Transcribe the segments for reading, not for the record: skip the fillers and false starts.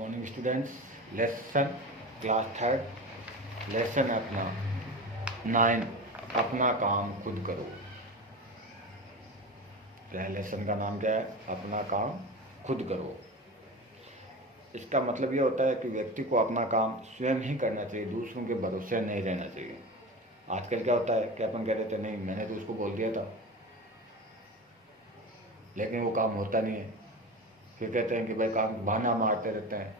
Morning students, lesson class third, lesson अपना 9 अपना काम खुद करो। लेसन का नाम क्या है? अपना काम खुद करो। इसका मतलब ये होता है कि व्यक्ति को अपना काम स्वयं ही करना चाहिए, दूसरों के भरोसे नहीं रहना चाहिए। आजकल क्या होता है कि अपन कह रहे थे नहीं मैंने तो उसको बोल दिया था, लेकिन वो काम होता नहीं है। फिर कहते हैं कि भाई काम बहाना मारते रहते हैं।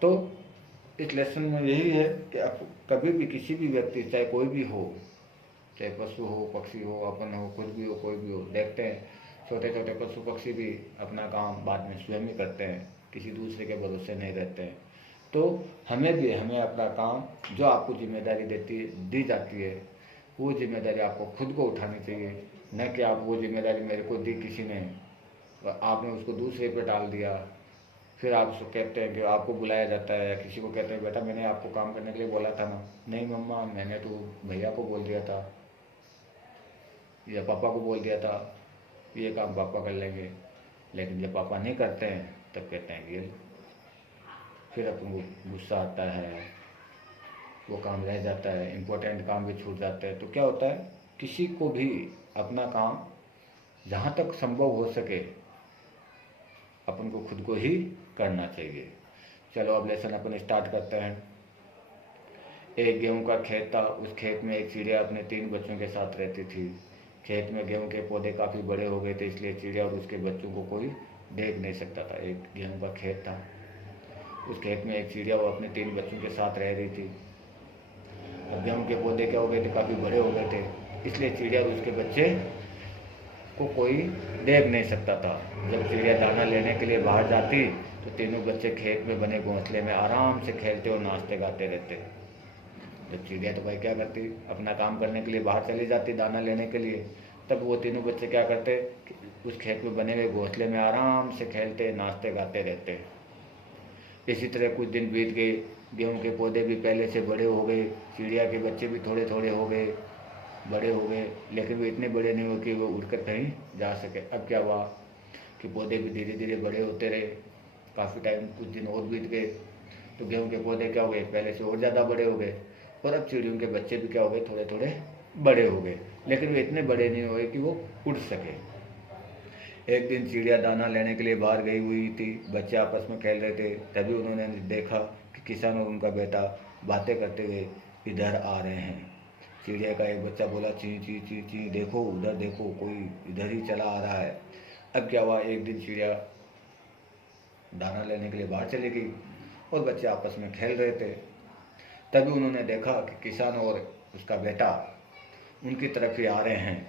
तो इस लेसन में यही है कि आप कभी भी किसी भी व्यक्ति, चाहे कोई भी हो, चाहे पशु हो, पक्षी हो, अपन हो, कुछ भी हो, कोई भी हो, देखते हैं छोटे छोटे पशु पक्षी भी अपना काम बाद में स्वयं ही करते हैं, किसी दूसरे के भरोसे नहीं रहते हैं। तो हमें अपना काम, जो आपको जिम्मेदारी दी जाती है, वो जिम्मेदारी आपको खुद को उठानी चाहिए। न कि आप वो जिम्मेदारी मेरे को दी किसी ने, आपने उसको दूसरे पे डाल दिया। फिर आप उसको कहते हैं कि आपको बुलाया जाता है या किसी को कहते हैं बेटा मैंने आपको काम करने के लिए बोला था ना। नहीं मम्मा, मैंने तो भैया को बोल दिया था या पापा को बोल दिया था, ये काम पापा कर लेंगे। लेकिन जब पापा नहीं करते हैं तब कहते हैं ये। फिर अपन को गुस्सा आता है, वो काम रह जाता है, इम्पोर्टेंट काम भी छूट जाता है। तो क्या होता है, किसी को भी अपना काम जहाँ तक संभव हो सके अपन को खुद को ही करना चाहिए। चलो अब लेसन अपन स्टार्ट करते हैं। एक गेहूं का खेत था। उस खेत में एक चिड़िया अपने 3 बच्चों के साथ रहती थी। खेत में गेहूं के पौधे काफ़ी बड़े हो गए थे, इसलिए चिड़िया और उसके बच्चों को कोई देख नहीं सकता था। एक गेहूं का खेत था। उस खेत में एक चिड़िया वो अपने 3 बच्चों के साथ रह रही थी। अब गेहूं के पौधे क्या हो गए थे, काफ़ी बड़े हो गए थे, इसलिए चिड़िया और उसके बच्चे को कोई देख नहीं सकता था। जब चिड़िया दाना लेने के लिए बाहर जाती तो तीनों बच्चे खेत में बने घोंसले में आराम से खेलते और नाचते गाते रहते। जब चिड़िया तो भाई क्या करती, अपना काम करने के लिए बाहर चली जाती दाना लेने के लिए, तब वो तीनों बच्चे क्या करते, उस खेत में बने हुए घोंसले में आराम से खेलते नाचते गाते रहते। इसी तरह कुछ दिन बीत गए, गेहूं के पौधे भी पहले से बड़े हो गए, चिड़िया के बच्चे भी थोड़े थोड़े हो गए, बड़े हो गए, लेकिन वो इतने बड़े नहीं हो कि वो उड़कर कहीं जा सके। अब क्या हुआ कि पौधे भी धीरे धीरे बड़े होते रहे। काफ़ी टाइम, कुछ दिन और बीत गए, तो गेहूं के पौधे क्या हो गए, पहले से और ज़्यादा बड़े हो गए। और अब चिड़ियों के बच्चे भी क्या हो गए, थोड़े थोड़े बड़े हो गए, लेकिन वो इतने बड़े नहीं हुए कि वो उड़ सके। एक दिन चिड़िया दाना लेने के लिए बाहर गई हुई थी, बच्चे आपस में खेल रहे थे। तभी उन्होंने देखा कि किसान और उनका बेटा बातें करते हुए इधर आ रहे हैं। चिड़िया का एक बच्चा बोला, ची ची ची ची, देखो उधर देखो, कोई इधर ही चला आ रहा है। अब क्या हुआ, एक दिन चिड़िया दाना लेने के लिए बाहर चली गई और बच्चे आपस में खेल रहे थे। तभी उन्होंने देखा कि किसान और उसका बेटा उनकी तरफ ही आ रहे हैं।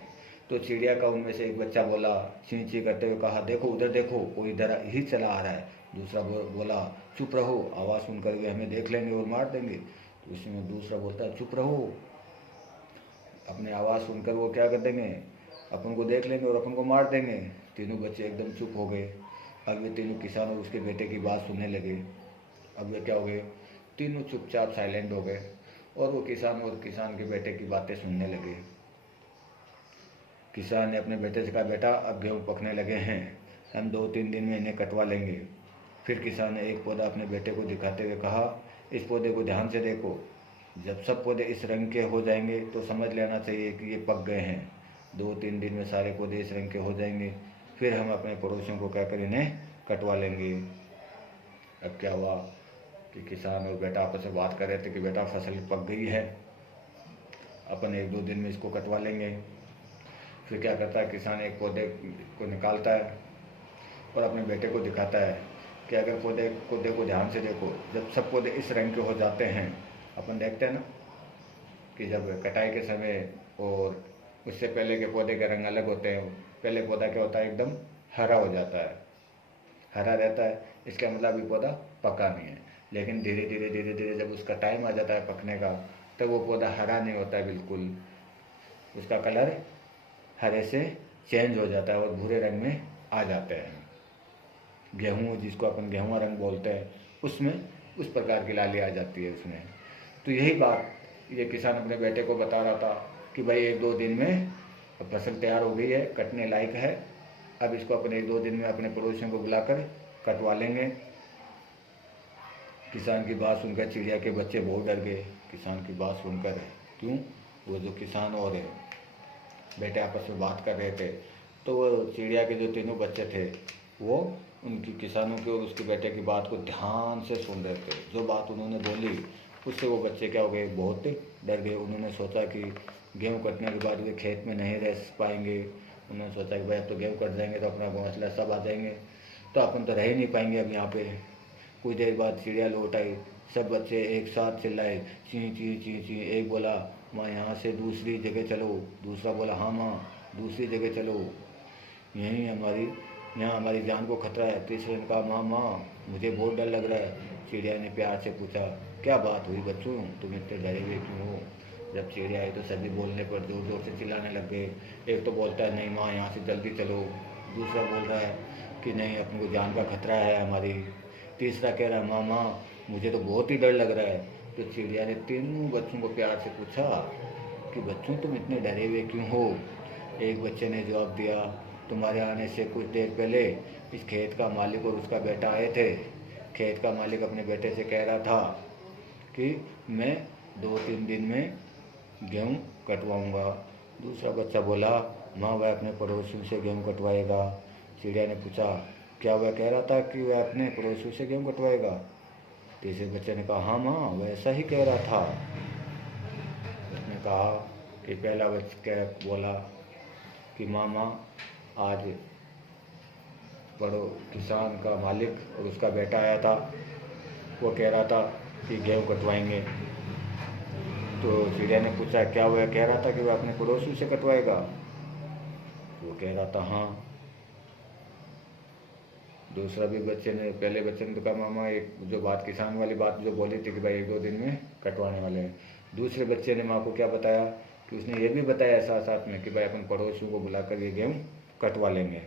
तो चिड़िया का उनमें से एक बच्चा बोला, ची ची करते हुए कहा, देखो उधर देखो, कोई इधर ही चला आ रहा है। दूसरा बोला, चुप रहो, आवाज़ सुनकर वे हमें देख लेंगे और मार देंगे। तो उसमें दूसरा बोलता है, चुप रहो, अपनी आवाज़ सुनकर वो क्या कर देंगे, अपन को देख लेंगे और अपन को मार देंगे। तीनों बच्चे एकदम चुप हो गए। अब ये तीनों किसान और उसके बेटे की बात सुनने लगे। अब वे क्या हो गए, तीनों चुपचाप साइलेंट हो गए और वो किसान और किसान के बेटे की बातें सुनने लगे। किसान ने अपने बेटे से कहा, बेटा अब गेहूँ पकने लगे हैं, हम 2-3 दिन में इन्हें कटवा लेंगे। फिर किसान ने एक पौधा अपने बेटे को दिखाते हुए कहा, इस पौधे को ध्यान से देखो, जब सब पौधे इस रंग के हो जाएंगे तो समझ लेना चाहिए कि ये पक गए हैं। 2-3 दिन में सारे पौधे इस रंग के हो जाएंगे, फिर हम अपने पड़ोसियों को कहकर इन्हें कटवा लेंगे। अब क्या हुआ कि किसान और बेटा आपस में बात कर रहे थे कि बेटा फसल पक गई है, अपन 1-2 दिन में इसको कटवा लेंगे। फिर क्या करता है, किसान एक पौधे को निकालता है और अपने बेटे को दिखाता है कि अगर पौधे को ध्यान से देखो, जब सब पौधे इस रंग के हो जाते हैं, अपन देखते हैं ना कि जब कटाई के समय और उससे पहले के पौधे के रंग अलग होते हैं। पहले पौधा क्या होता है, एकदम हरा हो जाता है, हरा रहता है, इसका मतलब अभी पौधा पका नहीं है। लेकिन धीरे धीरे धीरे धीरे जब उसका टाइम आ जाता है पकने का, तब वो पौधा हरा नहीं होता है बिल्कुल, उसका कलर हरे से चेंज हो जाता है और भूरे रंग में आ जाते हैं। गेहूँ, जिसको अपन गेहुआ रंग बोलते हैं, उसमें उस प्रकार की लाली आ जाती है उसमें। तो यही बात ये किसान अपने बेटे को बता रहा था कि भाई 1-2 दिन में फसल तैयार हो गई है, कटने लायक है, अब इसको अपने 1-2 दिन में अपने पड़ोसियों को बुलाकर कटवा लेंगे। किसान की बात सुनकर चिड़िया के बच्चे बहुत डर गए। किसान की बात सुनकर, क्यों? वो जो किसान और बेटे आपस में बात कर रहे थे, तो वो चिड़िया के जो तीनों बच्चे थे वो उनकी किसानों की और उसके बेटे की बात को ध्यान से सुन रहे थे। जो बात उन्होंने बोली उससे वो बच्चे क्या हो गए, बहुत डर गए। उन्होंने सोचा कि गेहूँ कटने के बाद वे खेत में नहीं रह पाएंगे। उन्होंने सोचा कि भाई अब तो गेहूँ कट जाएंगे तो अपना घोंसला सब आ जाएंगे, तो अपन तो रह ही नहीं पाएंगे अब यहाँ पे। कुछ देर बाद चिड़िया लौट आई। सब बच्चे एक साथ चिल्लाए, ची ची ची ची। एक बोला, माँ यहाँ से दूसरी जगह चलो। दूसरा बोला, हाँ माँ दूसरी जगह चलो, यहाँ हमारी जान को खतरा है। तीसरे ने कहा, माँ माँ मुझे बहुत डर लग रहा है। चिड़िया ने प्यार से पूछा, क्या बात हुई बच्चों, तुम इतने डरे हुए क्यों हो? जब चिड़िया आई तो सभी बोलने पर जोर जोर से चिल्लाने लग गए। एक तो बोलता है, नहीं माँ यहाँ से जल्दी चलो। दूसरा बोल रहा है कि नहीं, अपने को जान का खतरा है हमारी। तीसरा कह रहा है, माँ माँ मुझे तो बहुत ही डर लग रहा है। तो चिड़िया ने तीनों बच्चों को प्यार से पूछा कि बच्चों तुम इतने डरे हुए क्यों हो? एक बच्चे ने जवाब दिया, तुम्हारे आने से कुछ देर पहले इस खेत का मालिक और उसका बेटा आए थे। खेत का मालिक अपने बेटे से कह रहा था कि मैं 2-3 दिन में गेहूँ कटवाऊँगा। दूसरा बच्चा बोला, माँ वह अपने पड़ोसियों से गेहूँ कटवाएगा। चिड़िया ने पूछा, क्या वह कह रहा था कि वह अपने पड़ोसियों से गेहूँ कटवाएगा? तीसरे बच्चे ने कहा, हाँ माँ वैसा ही कह रहा था। उसने कहा कि पहला बच्चा बोला कि माँ आज बड़ो किसान का मालिक और उसका बेटा आया था, वो कह रहा था कि गेहूँ कटवाएंगे। तो चिड़िया ने पूछा, क्या वह कह रहा था कि वह अपने पड़ोसी से कटवाएगा? वो कह रहा था हाँ। दूसरा भी बच्चे ने, पहले बच्चे ने तो कहा, मामा एक जो बात किसान वाली बात जो बोली थी कि भाई 1-2 दिन में कटवाने वाले हैं। दूसरे बच्चे ने माँ को क्या बताया कि उसने ये भी बताया साथ साथ में कि भाई अपन पड़ोसियों को बुलाकर ये गेहूँ कटवा लेंगे।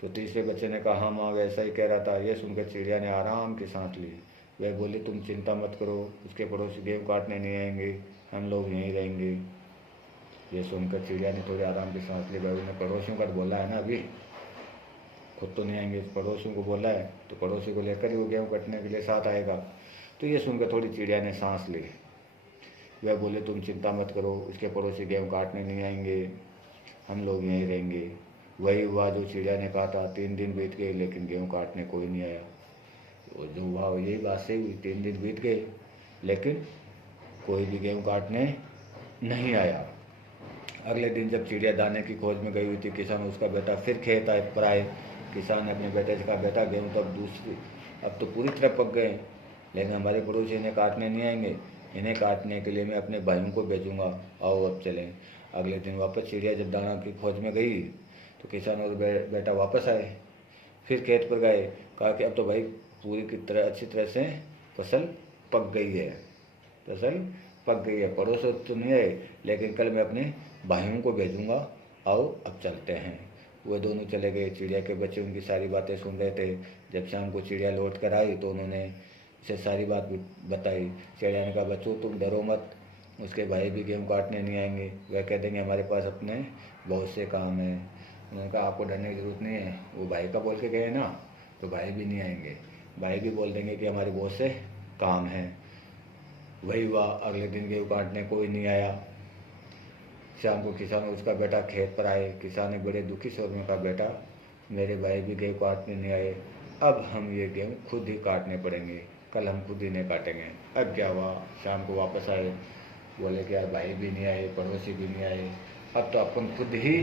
तो तीसरे बच्चे ने कहा, हाँ माँ वैसा ही कह रहा था। ये सुनकर चिड़िया ने आराम की सांस ली। वह बोली, तुम चिंता मत करो, उसके पड़ोसी गेहूँ काटने नहीं आएंगे, हम लोग यहीं रहेंगे। ये सुनकर चिड़िया ने थोड़ी आराम की सांस ली। भाई उन्हें पड़ोसियों का बोला है ना, अभी खुद तो नहीं आएंगे, पड़ोसियों को बोला है तो पड़ोसी को लेकर ही वो गेहूँ कटने के लिए साथ आएगा। तो ये सुनकर थोड़ी चिड़िया ने सांस ली। वह बोले, तुम चिंता मत करो, उसके पड़ोसी गेहूँ काटने नहीं आएंगे, हम लोग यहीं रहेंगे। वही हुआ जो चिड़िया ने कहा था। 3 दिन बीत गए लेकिन गेहूँ काटने कोई नहीं आया। तो जो हुआ यही बात सही हुई, 3 दिन बीत गए लेकिन कोई भी गेहूँ काटने नहीं आया। अगले दिन जब चिड़िया दाने की खोज में गई हुई थी, किसान उसका बेटा फिर खेत पर आए। किसान ने अपने बेटे से कहा, बेटा गेहूँ तो अब तो पूरी तरह पक गए, लेकिन हमारे पड़ोसी इन्हें काटने नहीं आएंगे। इन्हें काटने के लिए मैं अपने भाइयों को भेजूँगा, आओ अब चलें। अगले दिन वापस चिड़िया जब दाना की खोज में गई तो किसान और बेटा वापस आए। फिर खेत पर गए, कहा कि अब तो भाई पूरी की तरह अच्छी तरह से फसल पक गई है, फसल पक गई है। पड़ोस तो नहीं आए लेकिन कल मैं अपने भाइयों को भेजूँगा, आओ अब चलते हैं। वो दोनों चले गए। चिड़िया के बच्चे उनकी सारी बातें सुन रहे थे। जब शाम को चिड़िया लौट कर आई तो उन्होंने उसे सारी बात बताई। चिड़िया ने कहा, बच्चों तुम डरो मत, उसके भाई भी गेहूँ काटने नहीं आएंगे, वह कह देंगे हमारे पास अपने बहुत से काम हैं। उन्होंने कहा, आपको डरने की ज़रूरत नहीं है, वो भाई का बोल के गए ना, तो भाई भी नहीं आएंगे, भाई भी बोल देंगे कि हमारे बहुत से काम हैं। वही हुआ, अगले दिन गेहूँ काटने कोई नहीं आया। शाम को किसान और उसका बेटा खेत पर आए। किसान ने बड़े दुखी स्वर में कहा, बेटा मेरे भाई भी गेहूँ काटने नहीं आए, अब हम ये गेहूँ खुद ही काटने पड़ेंगे, कल हम खुद ही नहीं काटेंगे। अब क्या हुआ, शाम को वापस आए, बोले कि यार भाई भी नहीं आए, पड़ोसी भी नहीं आए, अब तो अपन खुद ही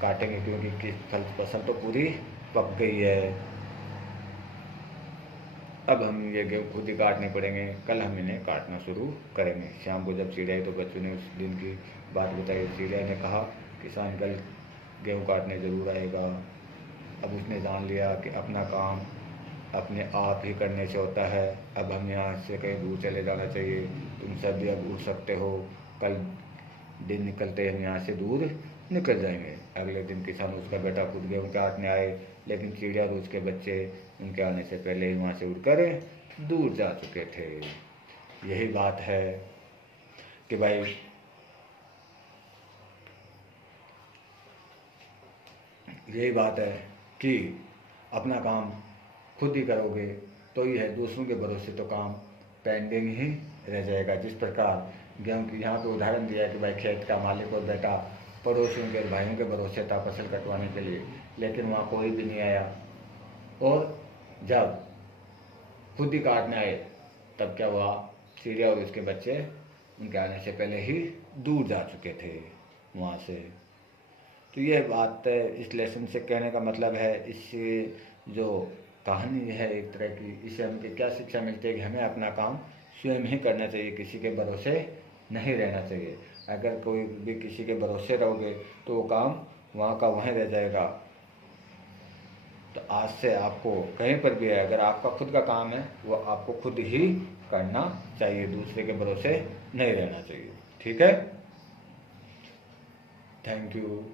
काटेंगे क्योंकि फसल तो पूरी पक गई है, अब हम ये गेहूँ खुद ही काटने पड़ेंगे, कल हम इन्हें काटना शुरू करेंगे। शाम को जब चिड़िया आई तो बच्चों ने उस दिन की बात बताई। चिड़िया ने कहा, किसान कल गेहूँ काटने ज़रूर आएगा। अब उसने जान लिया कि अपना काम अपने आप ही करने से होता है। अब हम यहाँ से कहीं दूर चले जाना चाहिए, तुम सब भी अब उठ सकते हो, कल दिन निकलते हम यहाँ से दूर निकल जाएंगे। अगले दिन किसान उसका बेटा खुद गेहूँ काटने आए, लेकिन चिड़िया और उसके बच्चे उनके आने से पहले ही वहाँ से उड़कर दूर जा चुके थे। यही बात है कि भाई यही बात है कि अपना काम खुद ही करोगे तो ही है, दूसरों के भरोसे तो काम पेंडिंग ही रह जाएगा। जिस प्रकार गेहूँ की यहाँ पे उदाहरण दिया है कि भाई खेत का मालिक और बेटा पड़ोसियों के भाइयों के भरोसे था फसल कटवाने के लिए, लेकिन वहाँ कोई भी नहीं आया, और जब खुद ही काटने आए तब क्या हुआ, चिड़िया और उसके बच्चे उनके आने से पहले ही दूर जा चुके थे वहाँ से। तो ये बात है, इस लेसन से कहने का मतलब है, इस जो कहानी है एक तरह की, इससे हमें क्या शिक्षा मिलती है कि हमें अपना काम स्वयं ही करना चाहिए, किसी के भरोसे नहीं रहना चाहिए। अगर कोई भी किसी के भरोसे रहोगे तो वो काम वहाँ का वहीं रह जाएगा। तो आज से आपको कहीं पर भी है, अगर आपका खुद का काम है वो आपको खुद ही करना चाहिए, दूसरे के भरोसे नहीं रहना चाहिए। ठीक है, थैंक यू।